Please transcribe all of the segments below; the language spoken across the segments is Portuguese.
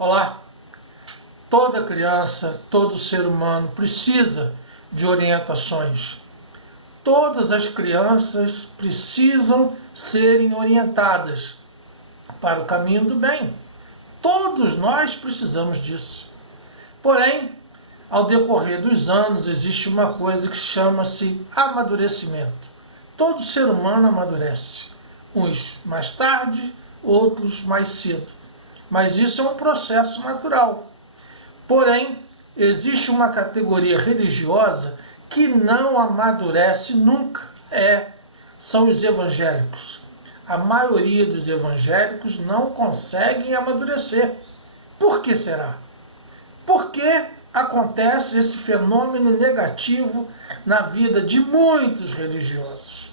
Olá! Toda criança, todo ser humano precisa de orientações. Todas as crianças precisam serem orientadas para o caminho do bem. Todos nós precisamos disso. Porém, ao decorrer dos anos, existe uma coisa que chama-se amadurecimento. Todo ser humano amadurece. Uns mais tarde, outros mais cedo. Mas isso é um processo natural. Porém, existe uma categoria religiosa que não amadurece nunca. São os evangélicos. A maioria dos evangélicos não conseguem amadurecer. Por que será? Porque acontece esse fenômeno negativo na vida de muitos religiosos.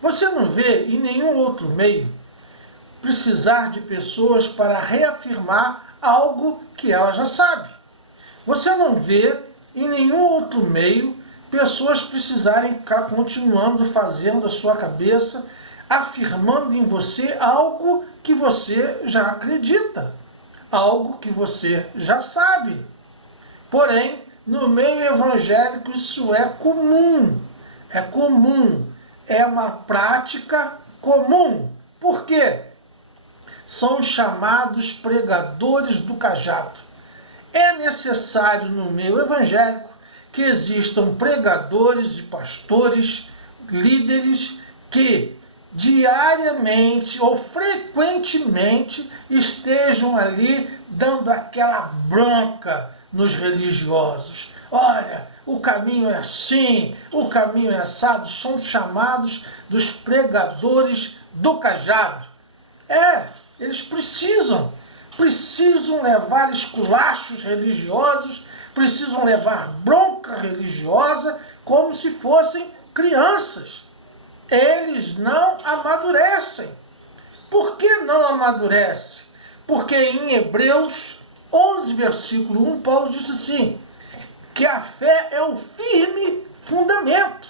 Você não vê em nenhum outro meio precisar de pessoas para reafirmar algo que ela já sabe. Você não vê em nenhum outro meio pessoas precisarem ficar continuando fazendo a sua cabeça, afirmando em você algo que você já acredita, algo que você já sabe. Porém, no meio evangélico isso é comum, é uma prática comum. Por quê? São chamados pregadores do cajado. É necessário no meio evangélico que existam pregadores e pastores, líderes que diariamente ou frequentemente estejam ali dando aquela bronca nos religiosos. Olha, o caminho é assim, o caminho é assado. São chamados dos pregadores do cajado. Eles precisam levar esculachos religiosos, precisam levar bronca religiosa como se fossem crianças. Eles não amadurecem. Por que não amadurece? Porque em Hebreus 11, versículo 1, Paulo disse assim, que a fé é o firme fundamento.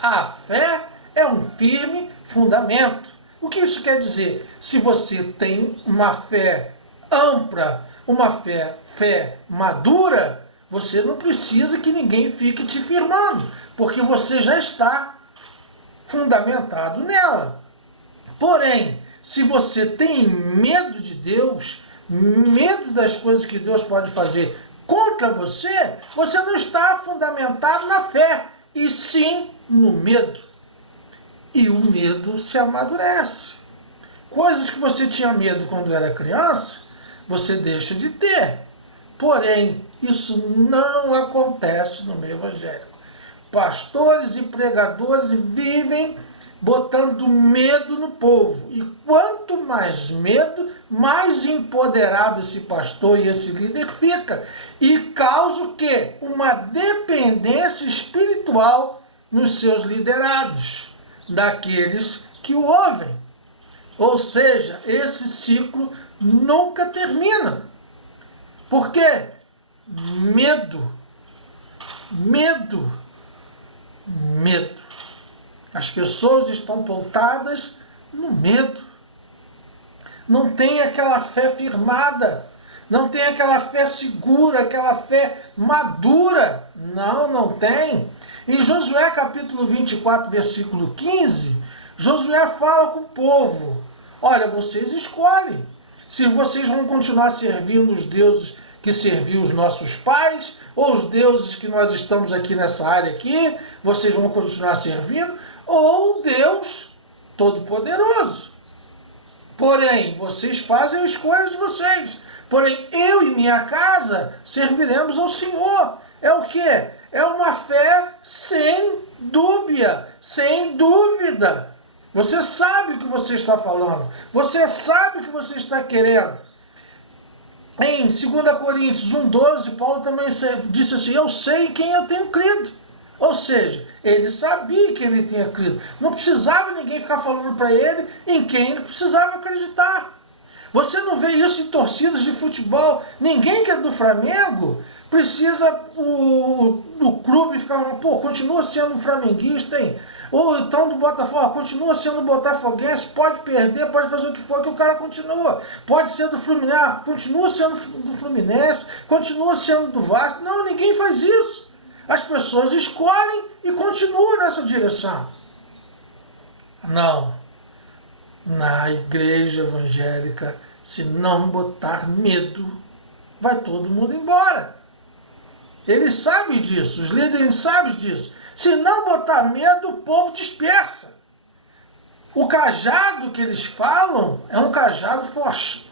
A fé é um firme fundamento. O que isso quer dizer? Se você tem uma fé ampla, uma fé madura, você não precisa que ninguém fique te firmando, porque você já está fundamentado nela. Porém, se você tem medo de Deus, medo das coisas que Deus pode fazer contra você, você não está fundamentado na fé, e sim no medo. E o medo se amadurece. Coisas que você tinha medo quando era criança, você deixa de ter. Porém, isso não acontece no meio evangélico. Pastores e pregadores vivem botando medo no povo. E quanto mais medo, mais empoderado esse pastor e esse líder fica. E causa o quê? Uma dependência espiritual nos seus liderados, daqueles que o ouvem. Ou seja, esse ciclo nunca termina. Por quê? Medo. As pessoas estão pautadas no medo. Não tem aquela fé firmada, não tem aquela fé segura, aquela fé madura. Não tem. Em Josué capítulo 24, versículo 15, Josué fala com o povo, olha, vocês escolhem se vocês vão continuar servindo os deuses que serviam os nossos pais, ou os deuses que nós estamos aqui nessa área aqui, vocês vão continuar servindo, ou Deus Todo-Poderoso. Porém, vocês fazem a escolha de vocês. Porém, eu e minha casa serviremos ao Senhor. É o quê? É uma fé sem dúvida, sem dúvida. Você sabe o que você está falando. Você sabe o que você está querendo. Em 2 Coríntios 1,12, Paulo também disse assim, eu sei em quem eu tenho crido. Ou seja, ele sabia que ele tinha crido. Não precisava ninguém ficar falando para ele em quem ele precisava acreditar. Você não vê isso em torcidas de futebol. Ninguém que é do Flamengo precisa o clube ficar falando, pô, continua sendo um flamenguista, hein? Ou então do Botafogo, continua sendo botafoguense, pode perder, pode fazer o que for, que o cara continua. Pode ser do Fluminense, continua sendo do Fluminense, continua sendo do Vasco. Não, ninguém faz isso. As pessoas escolhem e continuam nessa direção. Não. Na igreja evangélica, se não botar medo, vai todo mundo embora. Eles sabem disso, os líderes sabem disso. Se não botar medo, o povo dispersa. O cajado que eles falam é um cajado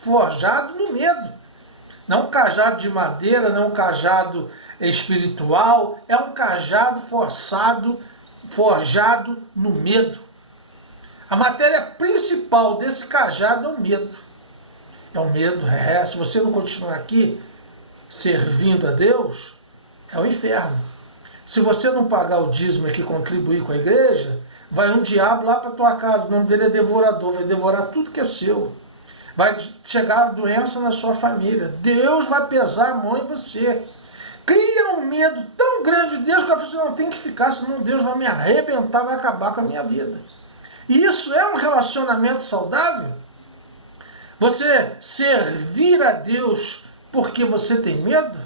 forjado no medo. Não um cajado de madeira, não um cajado espiritual, é um cajado forjado no medo. A matéria principal desse cajado é o medo. É o medo, se você não continuar aqui servindo a Deus, é o inferno. Se você não pagar o dízimo aqui, contribuir com a igreja, vai um diabo lá para tua casa, o nome dele é devorador, vai devorar tudo que é seu. Vai chegar a doença na sua família. Deus vai pesar a mão em você. Cria um medo tão grande de Deus que você não tem que ficar, senão Deus vai me arrebentar, vai acabar com a minha vida. E isso é um relacionamento saudável? Você servir a Deus porque você tem medo?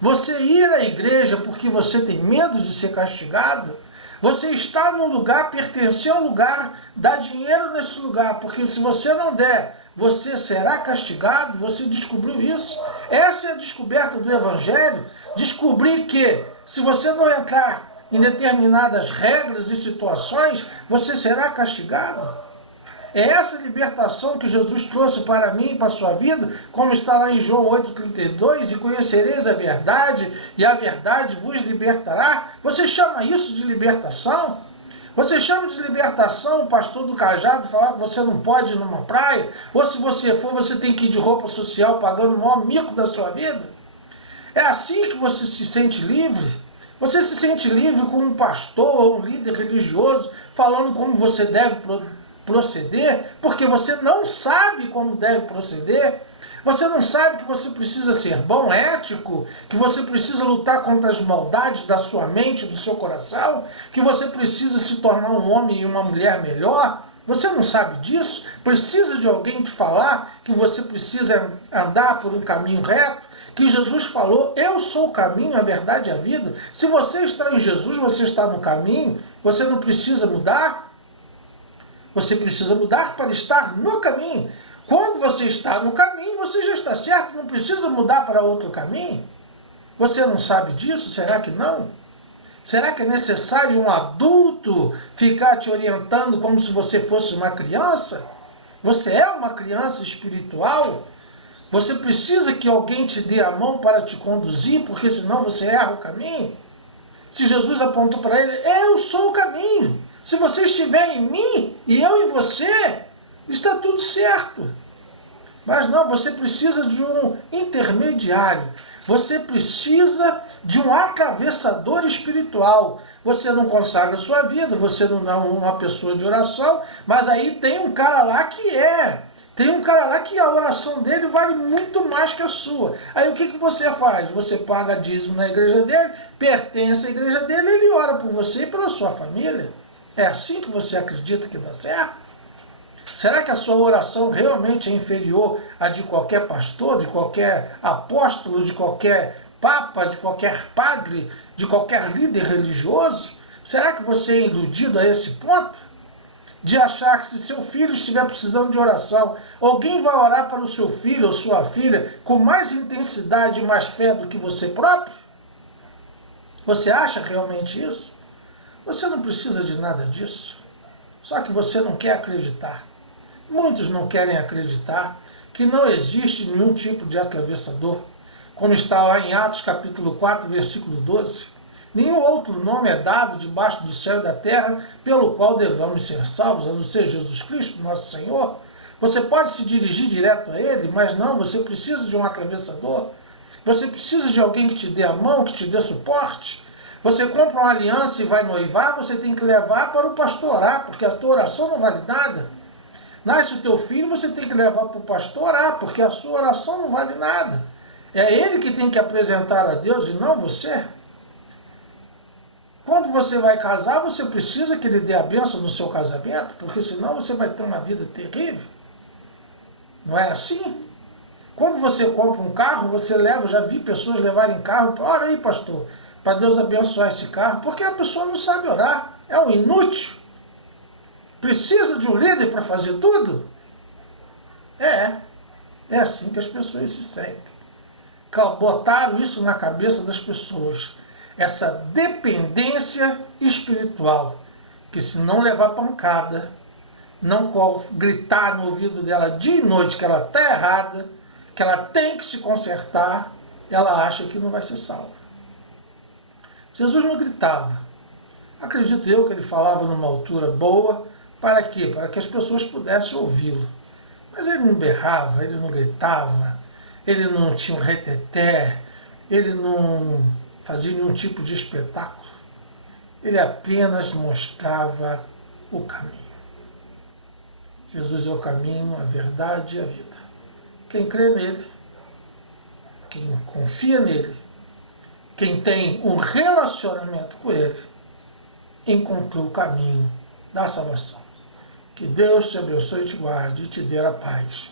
Você ir à igreja porque você tem medo de ser castigado? Você está num lugar, pertencer a um lugar, dá dinheiro nesse lugar, porque se você não der, você será castigado? Você descobriu isso? Essa é a descoberta do Evangelho. Descobrir que se você não entrar em determinadas regras e situações, você será castigado. É essa libertação que Jesus trouxe para mim e para a sua vida, como está lá em João 8,32, e conhecereis a verdade, e a verdade vos libertará. Você chama isso de libertação? Você chama de libertação o pastor do cajado falar que você não pode ir numa praia? Ou se você for, você tem que ir de roupa social pagando o maior mico da sua vida? É assim que você se sente livre? Você se sente livre com um pastor ou um líder religioso falando como você deve proceder, porque você não sabe como deve proceder, você não sabe que você precisa ser bom, ético, que você precisa lutar contra as maldades da sua mente, do seu coração, que você precisa se tornar um homem e uma mulher melhor. Você não sabe disso? Precisa de alguém te falar que você precisa andar por um caminho reto? Que Jesus falou, eu sou o caminho, a verdade e a vida. Se você está em Jesus, você está no caminho, você não precisa mudar. Você precisa mudar para estar no caminho. Quando você está no caminho, você já está certo, não precisa mudar para outro caminho. Você não sabe disso? Será que não? Será que é necessário um adulto ficar te orientando como se você fosse uma criança? Você é uma criança espiritual? Você precisa que alguém te dê a mão para te conduzir, porque senão você erra o caminho? Se Jesus apontou para ele, eu sou o caminho. Se você estiver em mim e eu em você, está tudo certo. Mas não, você precisa de um intermediário. Você precisa de um atravessador espiritual. Você não consagra a sua vida, você não é uma pessoa de oração, mas aí tem um cara lá que é. Tem um cara lá que a oração dele vale muito mais que a sua. Aí o que você faz? Você paga dízimo na igreja dele, pertence à igreja dele, ele ora por você e pela sua família. É assim que você acredita que dá certo? Será que a sua oração realmente é inferior à de qualquer pastor, de qualquer apóstolo, de qualquer papa, de qualquer padre, de qualquer líder religioso? Será que você é iludido a esse ponto? De achar que se seu filho estiver precisando de oração, alguém vai orar para o seu filho ou sua filha com mais intensidade e mais fé do que você próprio? Você acha realmente isso? Você não precisa de nada disso. Só que você não quer acreditar. Muitos não querem acreditar que não existe nenhum tipo de atravessador. Como está lá em Atos capítulo 4, versículo 12. Nenhum outro nome é dado debaixo do céu e da terra pelo qual devamos ser salvos, a não ser Jesus Cristo, nosso Senhor. Você pode se dirigir direto a Ele, mas não, você precisa de um atravessador. Você precisa de alguém que te dê a mão, que te dê suporte. Você compra uma aliança e vai noivar, você tem que levar para o pastor orar, porque a tua oração não vale nada. Nasce o teu filho, você tem que levar para o pastor orar, porque a sua oração não vale nada. É ele que tem que apresentar a Deus e não você. Quando você vai casar, você precisa que ele dê a bênção no seu casamento, porque senão você vai ter uma vida terrível. Não é assim? Quando você compra um carro, você leva, já vi pessoas levarem carro, ora aí, pastor, para Deus abençoar esse carro, porque a pessoa não sabe orar, é um inútil. Precisa de um líder para fazer tudo? É assim que as pessoas se sentem. Botaram isso na cabeça das pessoas, essa dependência espiritual, que se não levar pancada, não gritar no ouvido dela dia e noite que ela está errada, que ela tem que se consertar, ela acha que não vai ser salva. Jesus não gritava. Acredito eu que ele falava numa altura boa, para quê? Para que as pessoas pudessem ouvi-lo. Mas ele não berrava, ele não gritava, ele não tinha um reteté, ele não fazia nenhum tipo de espetáculo. Ele apenas mostrava o caminho. Jesus é o caminho, a verdade e a vida. Quem crê nele, quem confia nele, quem tem um relacionamento com ele, encontrou o caminho da salvação. Que Deus te abençoe, te guarde e te dê a paz.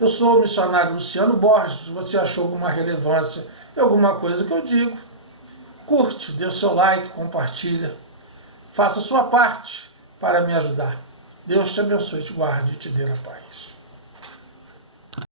Eu sou o missionário Luciano Borges. Se você achou alguma relevância em alguma coisa que eu digo, curte, dê o seu like, compartilha. Faça a sua parte para me ajudar. Deus te abençoe, te guarde e te dê a paz.